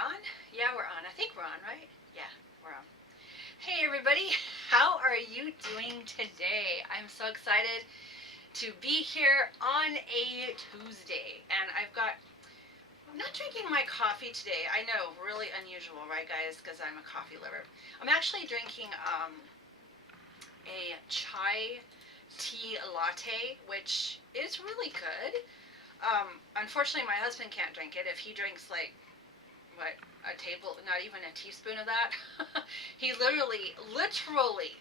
on? Yeah, we're on. I think we're on, right? Yeah, we're on. Hey, everybody. How are you doing today? I'm so excited to be here on a Tuesday. And I'm not drinking my coffee today. I know, really unusual, right, guys? Because I'm a coffee lover. I'm actually drinking a chai tea latte, which is really good. Unfortunately, my husband can't drink it. If he drinks, like, what, a table, not even a teaspoon of that. He literally,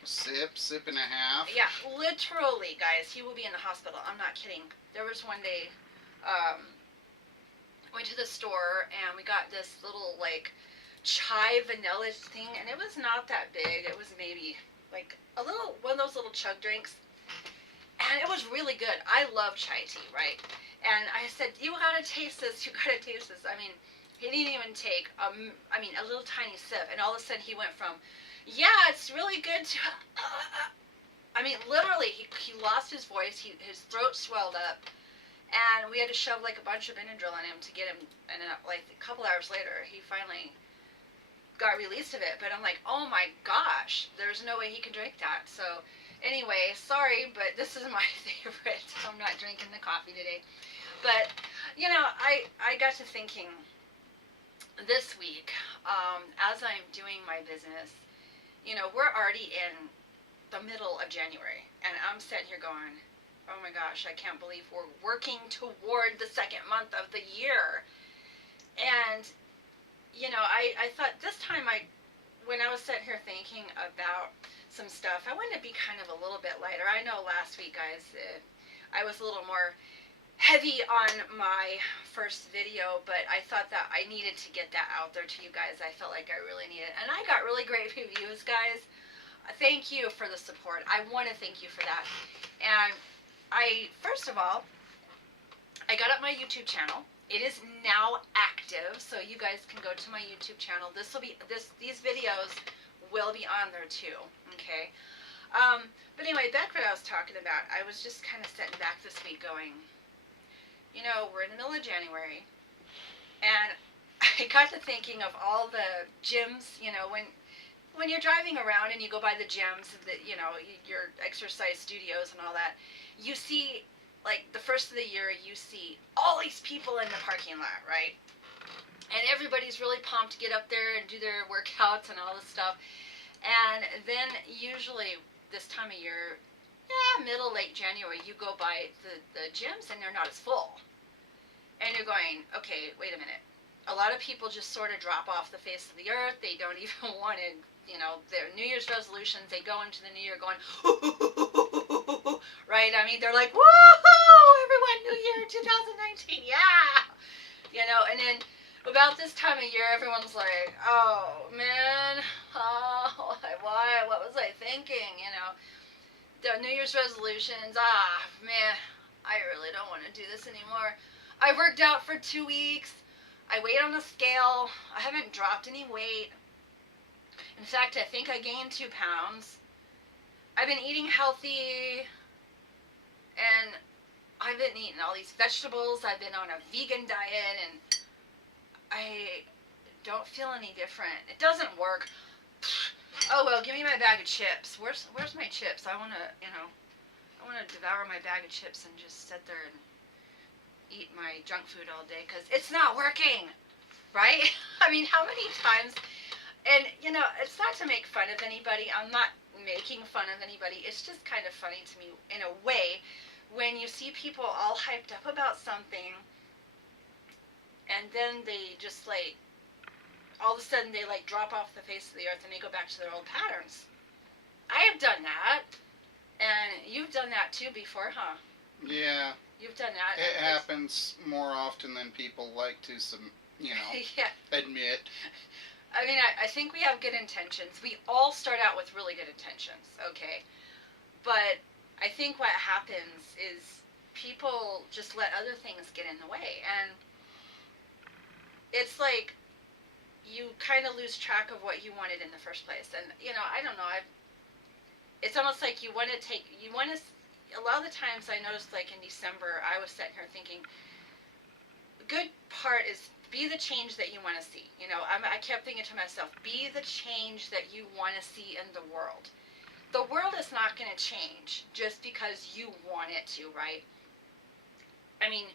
sip and a half. yeah, literally, guys, he will be in the hospital. I'm not kidding. There was one day, went to the store and we got this little, like, chai vanilla thing, and it was not that big. It was maybe like a little, one of those little chug drinks, and it was really good. I love chai tea, right? And I said, you gotta taste this, you gotta taste this. I mean, he didn't even take a little tiny sip, and all of a sudden he went from, yeah, it's really good, to I mean, literally, he lost his voice, his throat swelled up, and we had to shove like a bunch of Benadryl in him to get him, and like a couple hours later, he finally got released of it. But I'm like, oh my gosh, there's no way he can drink that. So anyway, sorry, but this is my favorite. I'm not drinking the coffee today. But, you know, I got to thinking this week, as I'm doing my business, you know, we're already in the middle of January, and I'm sitting here going, oh my gosh, I can't believe we're working toward the second month of the year. And, you know, I thought this time, when I was sitting here thinking about some stuff, I wanted to be kind of a little bit lighter. I know last week, guys, I was a little more heavy on my first video, but I thought that I needed to get that out there to you guys. I felt like I really needed it. And I got really great reviews, guys. Thank you for the support. I want to thank you for that. And first of all, I got up my YouTube channel. It is now active, so you guys can go to my YouTube channel. These videos will be on there too, okay? But anyway, back what I was talking about, I was just kind of sitting back this week going, you know, we're in the middle of January, and I got to thinking of all the gyms, you know, when you're driving around and you go by the gyms, you know, your exercise studios and all that, you see, like, the first of the year, you see all these people in the parking lot, right? And everybody's really pumped to get up there and do their workouts and all this stuff. And then usually this time of year, yeah, middle, late January, you go by the gyms and they're not as full. And you're going, okay, wait a minute. A lot of people just sort of drop off the face of the earth. They don't even want to, you know, their New Year's resolutions, they go into the new year going, right? I mean, they're like, woohoo, everyone, New Year 2019, yeah! You know, and then about this time of year, everyone's like, oh, man, oh, why, what was I thinking, you know? The New Year's resolutions, man, I really don't want to do this anymore. I worked out for 2 weeks. I weighed on the scale. I haven't dropped any weight. In fact, I think I gained 2 pounds. I've been eating healthy, and I've been eating all these vegetables. I've been on a vegan diet, and I don't feel any different. It doesn't work. Oh, well, give me my bag of chips. Where's my chips? I want to, you know, I want to devour my bag of chips and just sit there and eat my junk food all day, because it's not working, right? I mean, how many times, and, you know, it's not to make fun of anybody. I'm not making fun of anybody. It's just kind of funny to me, in a way, when you see people all hyped up about something, and then they just, like, all of a sudden they, like, drop off the face of the earth and they go back to their old patterns. I have done that, and you've done that too before, huh? Yeah. You've done that. It happens more often than people like to, you know, yeah. admit. I mean, I think we have good intentions. We all start out with really good intentions, okay? But I think what happens is people just let other things get in the way. And it's like you kind of lose track of what you wanted in the first place. And, you know, I don't know. It's almost like a lot of the times I noticed, like in December, I was sitting here thinking, good part is be the change that you want to see. You know, I kept thinking to myself, be the change that you want to see in the world. The world is not going to change just because you want it to, right? I mean,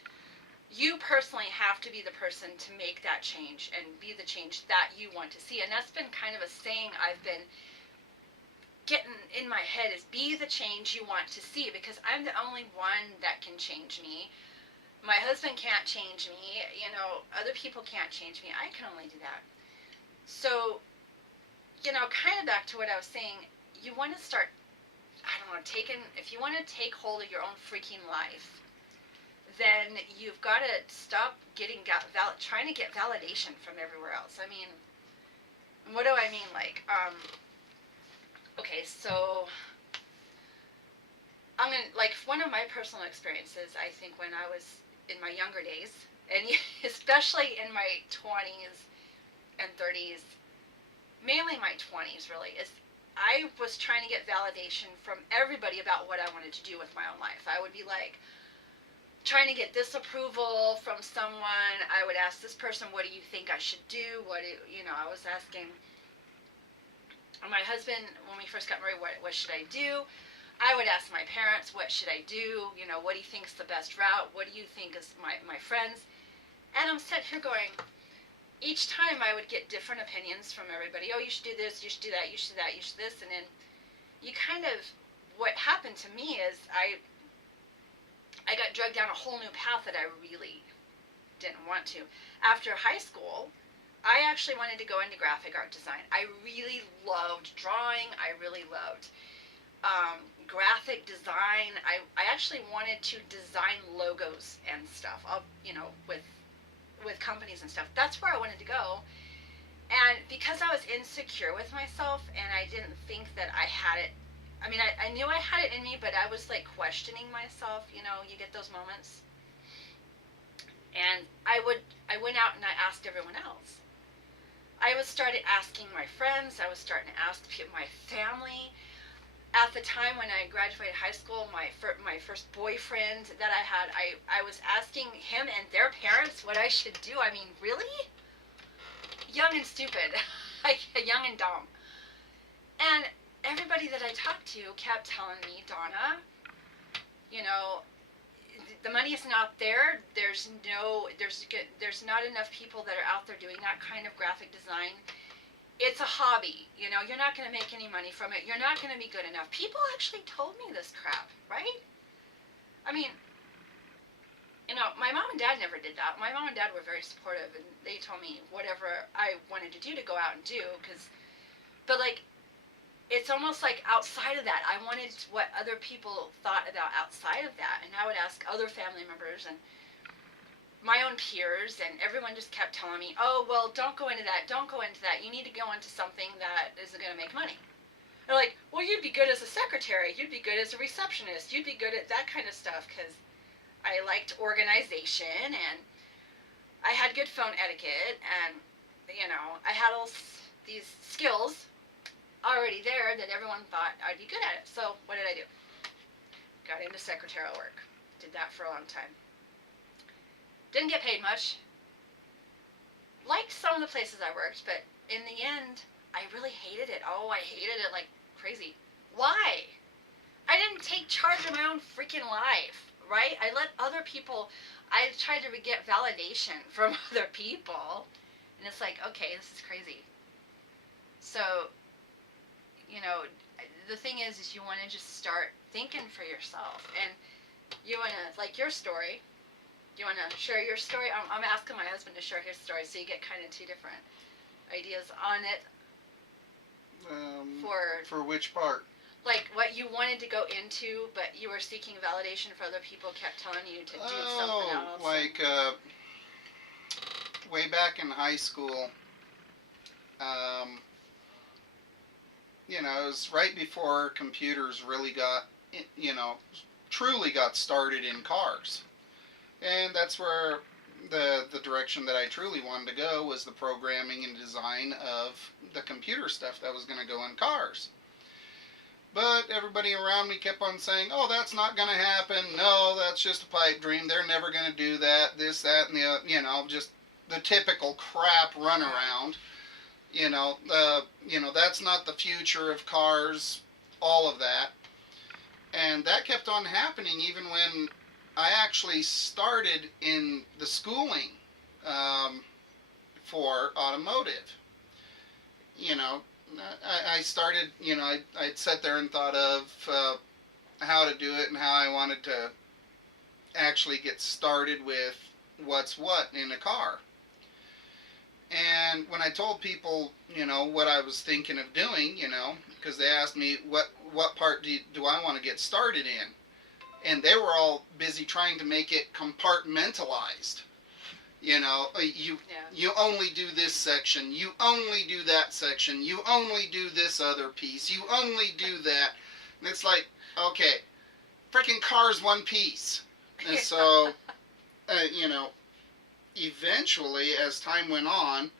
you personally have to be the person to make that change and be the change that you want to see. And that's been kind of a saying I've been getting in my head, is be the change you want to see, because I'm the only one that can change me. My husband can't change me. You know, other people can't change me. I can only do that. So, you know, kind of back to what I was saying, you want to start, I don't know, if you want to take hold of your own freaking life, then you've got to stop trying to get validation from everywhere else. I mean, what do I mean? Like, okay, so I'm gonna, like, one of my personal experiences, I think, when I was in my younger days, and especially in my 20s and 30s, mainly my 20s really, is I was trying to get validation from everybody about what I wanted to do with my own life. I would be like, trying to get this approval from someone. I would ask this person, what do you think I should do? I was asking my husband, when we first got married, what should I do? I would ask my parents, what should I do? You know, what do you think is the best route? What do you think is my friends? And I'm sitting here going, each time I would get different opinions from everybody. Oh, you should do this, you should do that, you should do that, you should this. And then you kind of, what happened to me is I got dragged down a whole new path that I really didn't want to. After high school, I actually wanted to go into graphic art design. I really loved drawing. I really loved graphic design. I actually wanted to design logos and stuff, with companies and stuff. That's where I wanted to go. And because I was insecure with myself and I didn't think that I had it, I mean, I knew I had it in me, but I was like questioning myself. You know, you get those moments. And I went out and I asked everyone else. I started asking my friends. I was starting to ask my family. At the time when I graduated high school, my first boyfriend that I had, I was asking him and their parents what I should do. I mean, really? Young and stupid. Young and dumb. And everybody that I talked to kept telling me, Donna, you know, the money is not there. There's not enough people that are out there doing that kind of graphic design. It's a hobby. You know, you're not going to make any money from it. You're not going to be good enough. People actually told me this crap, right? I mean, you know, my mom and dad never did that. My mom and dad were very supportive, and they told me whatever I wanted to do to go out and do. But like, it's almost like outside of that. I wanted what other people thought about outside of that. And I would ask other family members and my own peers, and everyone just kept telling me, oh, well, don't go into that. Don't go into that. You need to go into something that isn't going to make money. They're like, well, you'd be good as a secretary. You'd be good as a receptionist. You'd be good at that kind of stuff, because I liked organization and I had good phone etiquette, and, you know, I had all these skills already there that everyone thought I'd be good at it. So what did I do? Got into secretarial work. Did that for a long time. Didn't get paid much. Liked some of the places I worked, but in the end, I really hated it. Oh, I hated it like crazy. Why? I didn't take charge of my own freaking life, right? I let other people, I tried to get validation from other people, and it's like, okay, this is crazy. So, you know, the thing is you want to just start thinking for yourself, and you want to, like your story, you want to share your story? I'm asking my husband to share his story, so you get kind of two different ideas on it. For which part? Like what you wanted to go into, but you were seeking validation for other people, kept telling you to do something else. Like way back in high school, you know, it was right before computers really got, you know, truly got started in cars. And that's where the direction that I truly wanted to go was the programming and design of the computer stuff that was going to go in cars. But everybody around me kept on saying, oh, that's not going to happen. No, that's just a pipe dream. They're never going to do that, this, that, and the other. You know, just the typical crap runaround. That's not the future of cars, all of that. And that kept on happening even when I actually started in the schooling for automotive. You know, I started, I'd sat there and thought of how to do it and how I wanted to actually get started with what's what in a car. And when I told people, what I was thinking of doing, because they asked me what part do I want to get started in, and they were all busy trying to make it compartmentalized. You only do this section, you only do that section, you only do this other piece, you only do that, and it's like, okay, freaking car's one piece. And so, eventually, as time went on,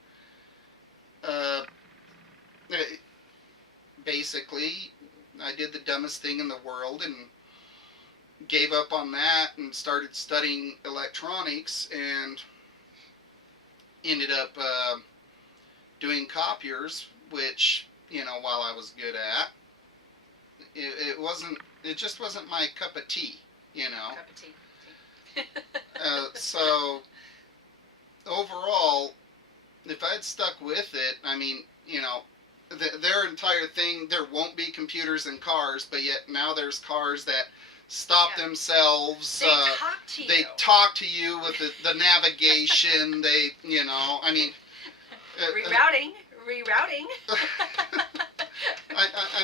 basically, I did the dumbest thing in the world and gave up on that and started studying electronics and ended up doing copiers, which, while I was good at, it just wasn't my cup of tea, Cup of tea. So overall, if I'd stuck with it, their entire thing, there won't be computers in cars, but yet now there's cars that stop themselves. They talk to you. They talk to you with the navigation. They, Rerouting. I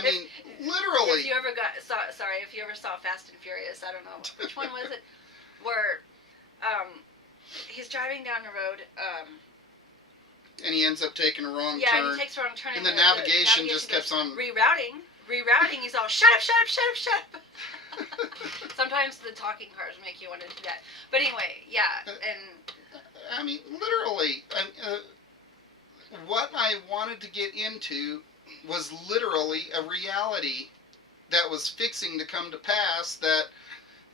mean, literally. If you ever if you ever saw Fast and Furious, I don't know which one was it, where he's driving down the road. And he ends up taking a wrong turn. Yeah, he takes a wrong turn. And the navigation just keeps on rerouting. He's all shut up. Sometimes the talking cars make you want to do that. But anyway, yeah, and literally, what I wanted to get into was literally a reality that was fixing to come to pass, that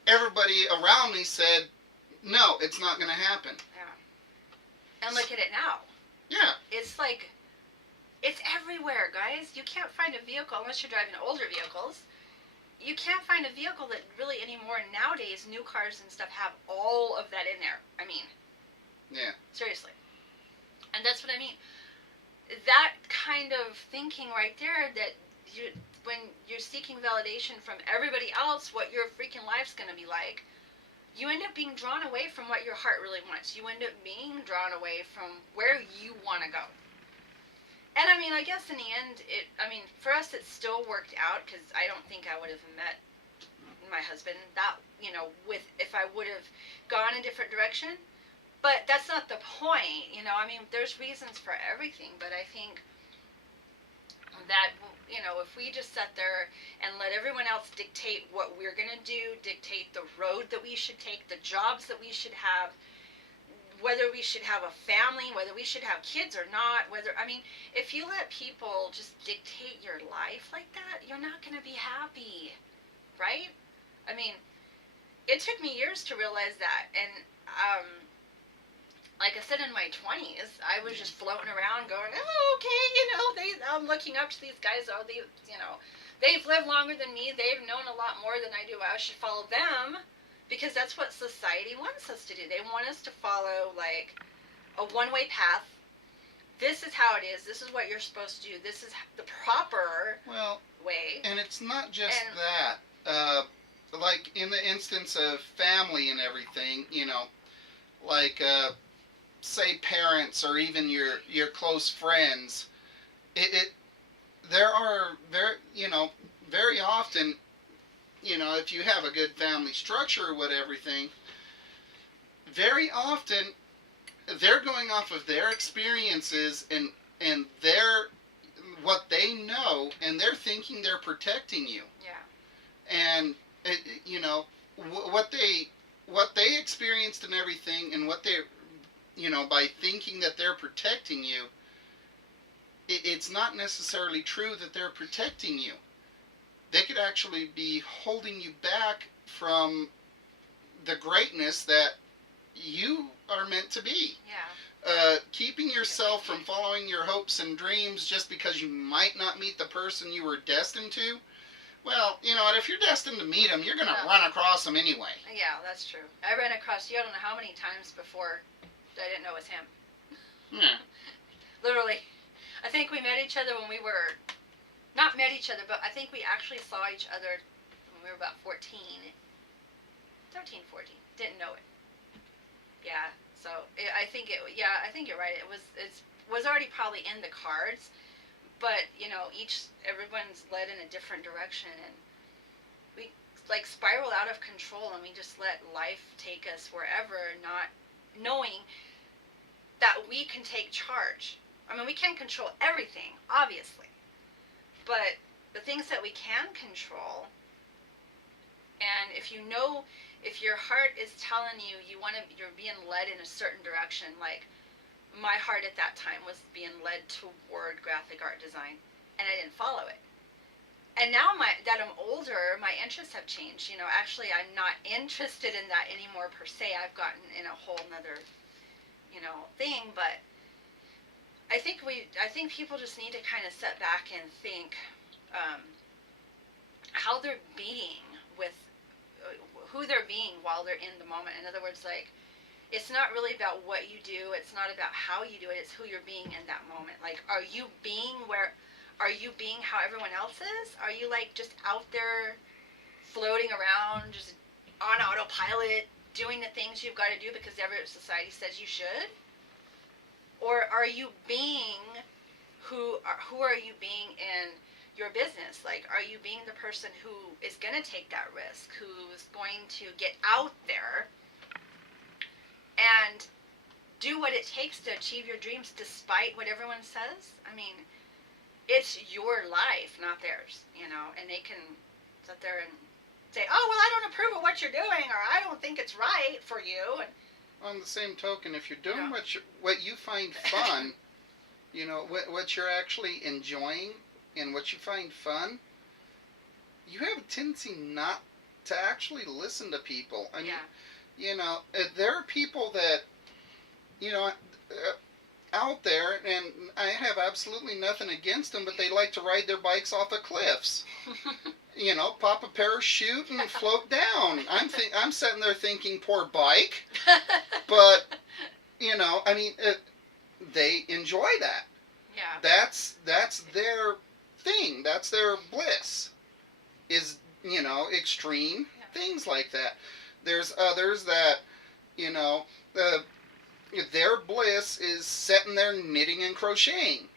everybody around me said, no, it's not going to happen. Yeah. And look at it now. Yeah. It's like, it's everywhere, guys. You can't find a vehicle, unless you're driving older vehicles, you can't find a vehicle that really anymore nowadays, new cars and stuff, have all of that in there. Yeah. Seriously. And that's what I mean. That kind of thinking right there, that when you're seeking validation from everybody else, what your freaking life's going to be like, you end up being drawn away from what your heart really wants. You end up being drawn away from where you want to go. And I guess in the end, for us it still worked out, because I don't think I would have met my husband if I would have gone a different direction. But that's not the point, there's reasons for everything, but I think that, if we just sat there and let everyone else dictate what we're going to do, dictate the road that we should take, the jobs that we should have, whether we should have a family, whether we should have kids or not, if you let people just dictate your life like that, you're not going to be happy, right? It took me years to realize that, and, like I said, in my 20s, I was just floating around going, oh, okay, I'm looking up to these guys, they've lived longer than me, they've known a lot more than I do, I should follow them, because that's what society wants us to do. They want us to follow, like, a one-way path. This is how it is, this is what you're supposed to do, this is the proper way. And it's not just that. Like, in the instance of family and everything, like, say parents or even your close friends, there are very often, if you have a good family structure or everything, very often they're going off of their experiences and their what they know, and they're thinking they're protecting you. Yeah. And what they experienced and everything, and what they by thinking that they're protecting you, it's not necessarily true that they're protecting you. They could actually be holding you back from the greatness that you are meant to be. Yeah. keeping yourself from following your hopes and dreams just because you might not meet the person you were destined to. Well, you know what? If you're destined to meet them, you're gonna run across them anyway. Yeah, that's true. I ran across you I don't know how many times before I didn't know it was him. Yeah. Literally. I think we met each other when we were, not met each other, but I think we actually saw each other when we were about 14. 13, 14. Didn't know it. Yeah. So I think you're right. It was already probably in the cards, but you know, everyone's led in a different direction, and we like spiral out of control, and we just let life take us wherever, not knowing that we can take charge. I mean, we can't control everything, obviously, but the things that we can control, and if your heart is telling you you're being led in a certain direction, like my heart at that time was being led toward graphic art design, and I didn't follow it. And now that I'm older, my interests have changed. You know, actually, I'm not interested in that anymore per se. I've gotten in a whole nother, thing. But I think people just need to kind of sit back and think how they're being with who they're being while they're in the moment. In other words, like, it's not really about what you do. It's not about how you do it. It's who you're being in that moment. Like, are you being how everyone else is? Are you like just out there floating around, just on autopilot, doing the things you've got to do because society says you should? Or are you being who are you being in your business? Like, are you being the person who is going to take that risk, who's going to get out there and do what it takes to achieve your dreams despite what everyone says? I mean, it's your life, not theirs, and they can sit there and say, oh, well, I don't approve of what you're doing, or I don't think it's right for you. And on the same token, if you're doing what you find fun, what you're actually enjoying and what you find fun, you have a tendency not to actually listen to people. I mean, there are people that, out there, and I have absolutely nothing against them, but they like to ride their bikes off of cliffs. Pop a parachute and float down. I'm sitting there thinking, poor bike. But, I mean, they enjoy that. Yeah. That's their thing. That's their bliss. Is, extreme things like that. There's others that, their bliss is sitting there knitting and crocheting.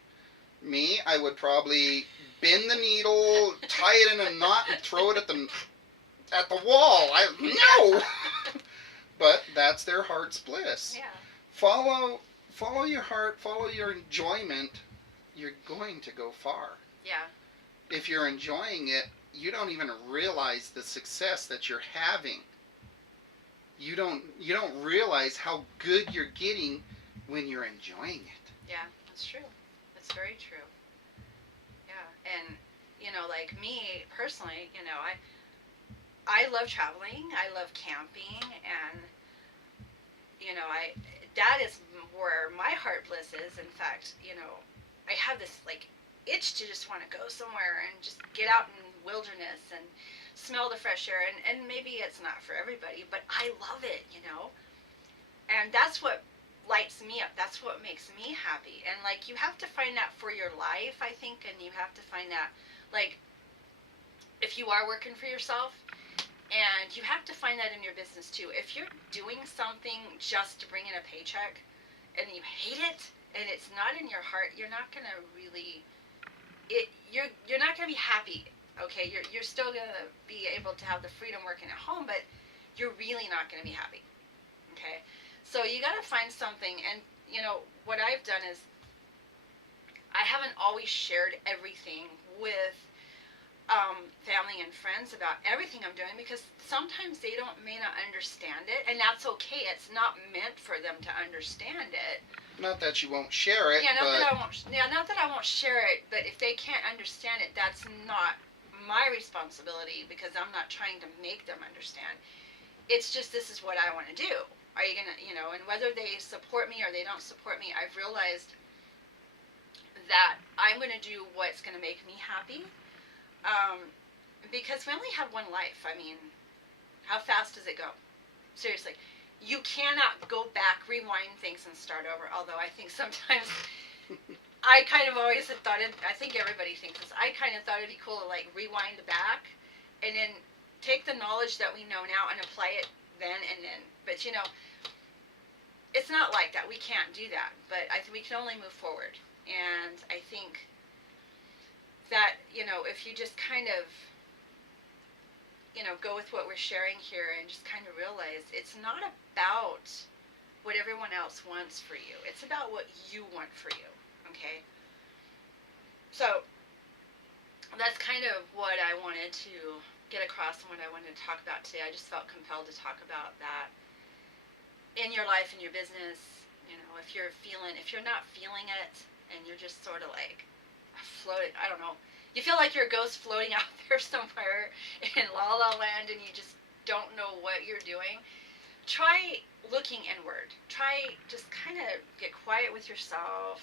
Me, I would probably bend the needle, tie it in a knot, and throw it at the wall. No! But that's their heart's bliss. Yeah. Follow your heart, follow your enjoyment. You're going to go far. Yeah. If you're enjoying it, you don't even realize the success that you're having. You don't realize how good you're getting when you're enjoying it. Yeah, that's true. That's very true. Yeah, and like me personally, I love traveling. I love camping, and that is where my heart bliss is. In fact, I have this like itch to just want to go somewhere and just get out in wilderness and smell the fresh air, and maybe it's not for everybody, but I love it, and that's what lights me up. That's what makes me happy. And like, you have to find that for your life, I think, and you have to find that, like, if you are working for yourself, and you have to find that in your business too. If you're doing something just to bring in a paycheck and you hate it and it's not in your heart, you're not going to really you're not going to be happy. Okay, you're still going to be able to have the freedom working at home, but you're really not going to be happy. Okay, so you got to find something. And what I've done is I haven't always shared everything with family and friends about everything I'm doing, because sometimes they may not understand it, and that's okay. It's not meant for them to understand it. Not that you won't share it. Not that I won't share it, but if they can't understand it, that's not my responsibility, because I'm not trying to make them understand. It's just, this is what I want to do. Are you gonna, you know, and whether they support me or they don't support me, I've realized that I'm gonna do what's gonna make me happy. Um, because we only have one life. I mean, how fast does it go? Seriously. You cannot go back, rewind things, and start over. Although I think sometimes I kind of always have thought it. I think everybody thinks this. I kind of thought it'd be cool to like rewind back, and then take the knowledge that we know now and apply it then and then. But you know, it's not like that. We can't do that. But I think we can only move forward. And I think that, you know, if you just kind of, you know, go with what we're sharing here and just kind of realize it's not about what everyone else wants for you. It's about what you want for you. Okay? So that's kind of what I wanted to get across and what I wanted to talk about today. I just felt compelled to talk about that in your life, in your business. You know, if you're not feeling it and you're just sort of like floating, I don't know, you feel like you're a ghost floating out there somewhere in La La Land and you just don't know what you're doing, try looking inward. Try just kind of get quiet with yourself.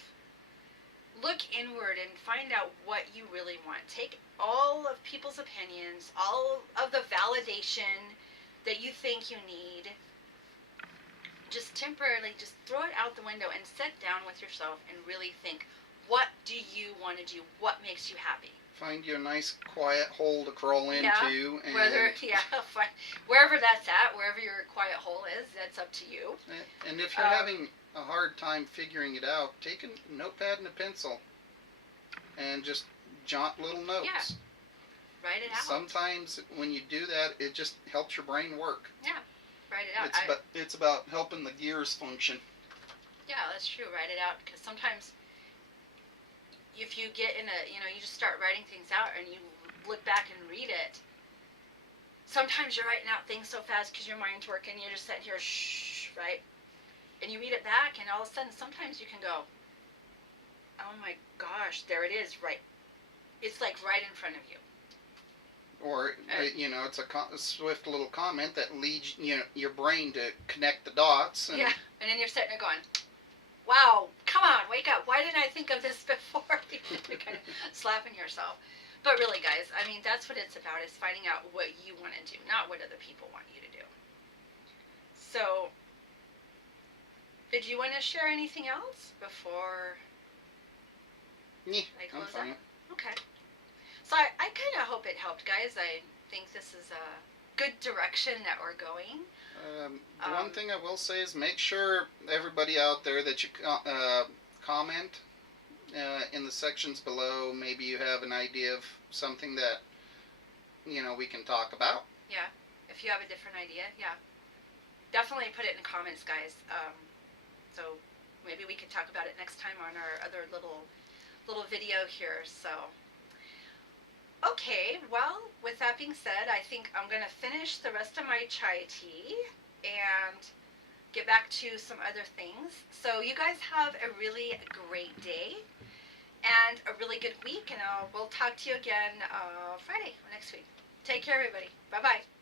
Look inward and find out what you really want. Take all of people's opinions, all of the validation that you think you need, just temporarily just throw it out the window and sit down with yourself and really think, what do you want to do? What makes you happy? Find you a nice quiet hole to crawl into. And wherever that's at, wherever your quiet hole is, that's up to you. And if you're having a hard time figuring it out, take a notepad and a pencil and just jot little notes. Yeah. Write it out. Sometimes when you do that, it just helps your brain work. Yeah. Write it out. It's about helping the gears function. Yeah, that's true. Write it out, because sometimes if you get in a, you know, you just start writing things out and you look back and read it, sometimes you're writing out things so fast because your mind's working, you're just sitting here, shh, right? And you read it back and all of a sudden sometimes you can go, oh my gosh, there it is, right? It's like right in front of you. Or, you know, it's a swift little comment that leads, you know, your brain to connect the dots. And yeah, and then you're sitting there going, wow, come on, wake up. Why didn't I think of this before? You're kind of slapping yourself. But really, guys, I mean, that's what it's about, is finding out what you want to do, not what other people want you to do. So, did you want to share anything else before I close I'm fine. out? Okay. So I kind of hope it helped, guys. I think this is a good direction that we're going. The one thing I will say is make sure everybody out there that you comment in the sections below. Maybe you have an idea of something that, you know, we can talk about. Yeah, if you have a different idea, yeah. Definitely put it in the comments, guys. So maybe we could talk about it next time on our other little video here. So, okay, well, with that being said, I think I'm going to finish the rest of my chai tea and get back to some other things. So you guys have a really great day and a really good week, and we'll talk to you again Friday next week. Take care, everybody. Bye-bye.